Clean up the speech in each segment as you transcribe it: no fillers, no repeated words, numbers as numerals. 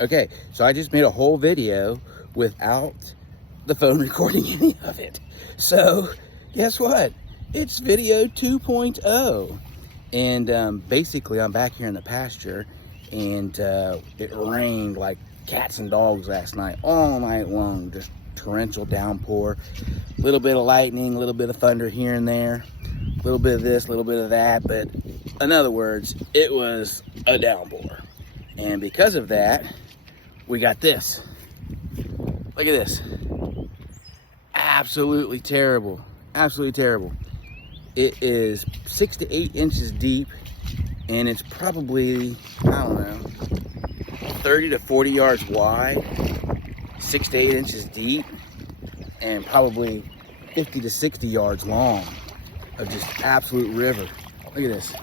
Okay, so I just made a whole video without the phone recording any of it. So guess what? It's video 2.0. And basically I'm back here in the pasture, and it rained like cats and dogs last night, all night long, just torrential downpour, a little bit of lightning, a little bit of thunder here and there, a little bit of this, a little bit of that, but in other words, it was a downpour. And because of that, we got this. Look at this. Absolutely terrible. Absolutely terrible. It is 6 to 8 inches deep, and it's probably, I don't know, 30 to 40 yards wide, 6 to 8 inches deep, and probably 50 to 60 yards long of just absolute river. Look at this.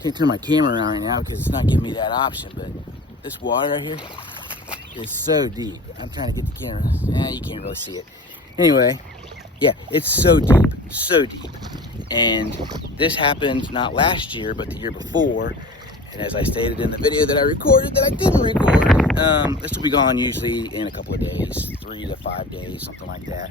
Can't turn my camera around right now because it's not giving me that option, but this water right here is so deep. I'm trying to get the camera. You can't really see it. Anyway, yeah, it's so deep, so deep. And this happened not last year, but the year before. And as I stated in the video that I recorded that I didn't record, this will be gone usually in a couple of days, 3 to 5 days, something like that.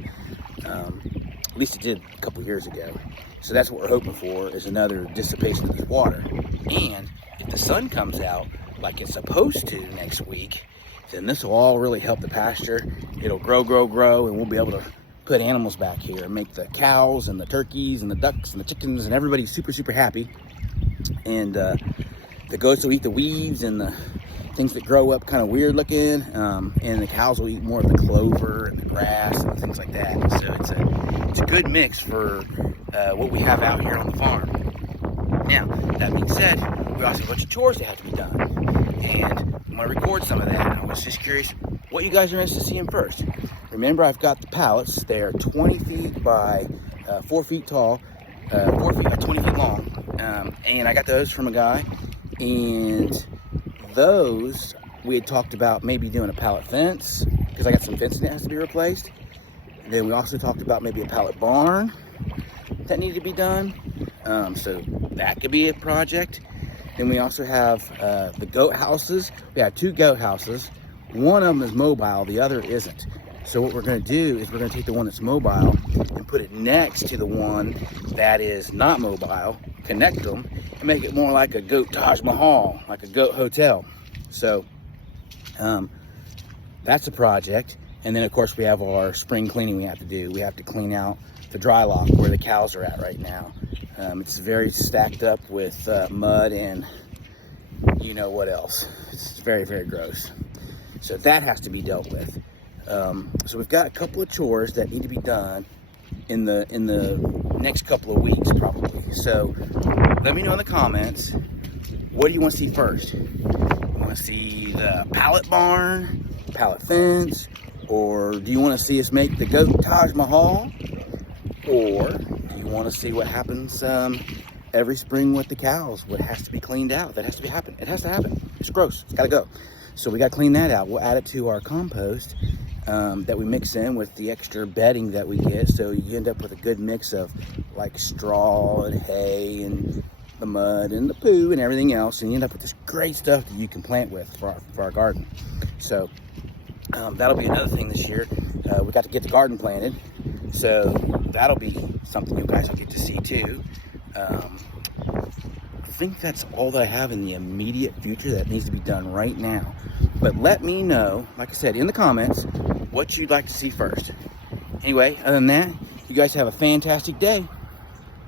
At least it did a couple years ago. So that's what we're hoping for, is another dissipation of this water. And if the sun comes out like it's supposed to next week, then this will all really help the pasture. It'll grow, and we'll be able to put animals back here and make the cows and the turkeys and the ducks and the chickens and everybody super, super happy. And the goats will eat the weeds and the things that grow up kind of weird looking, and the cows will eat more of the clover and the grass and things like that. So it's a good mix for what we have out here on the farm. Now, that being said, we also have a bunch of chores that have to be done, and I'm going to record some of that. I was just curious what you guys are interested in seeing first. Remember, I've got the pallets. They're 20 feet by 4 feet tall, 4 feet by 20 feet long, and I got those from a guy. And those, we had talked about maybe doing a pallet fence, because I got some fencing that has to be replaced. And then we also talked about maybe a pallet barn that needed to be done. So that could be a project. Then we also have the goat houses. We have 2 goat houses. One of them is mobile, the other isn't. So what we're going to do is we're going to take the one that's mobile and put it next to the one that is not mobile, connect them, and make it more like a goat Taj Mahal, like a goat hotel. So that's a project. And then of course we have our spring cleaning we have to do. We have to clean out the dry lock where the cows are at right now. It's very stacked up with mud and you know what else. It's very, very gross. So that has to be dealt with. So we've got a couple of chores that need to be done in the next couple of weeks probably. So let me know in the comments, what do you want to see first? You want to see the pallet barn, pallet fence, or do you want to see us make the goat Taj Mahal? Or do you want to see what happens every spring with the cows? What has to be cleaned out? That has to happen. It has to happen. It's gross. It's got to go. So we got to clean that out. We'll add it to our compost that we mix in with the extra bedding that we get. So you end up with a good mix of like straw and hay and the mud and the poo and everything else. And you end up with this great stuff that you can plant with for our garden. So that'll be another thing this year. We got to get the garden planted. So that'll be something you guys will get to see too. I think that's all that I have in the immediate future that needs to be done right now. But let me know, like I said, in the comments, what you'd like to see first. Anyway, other than that, you guys have a fantastic day.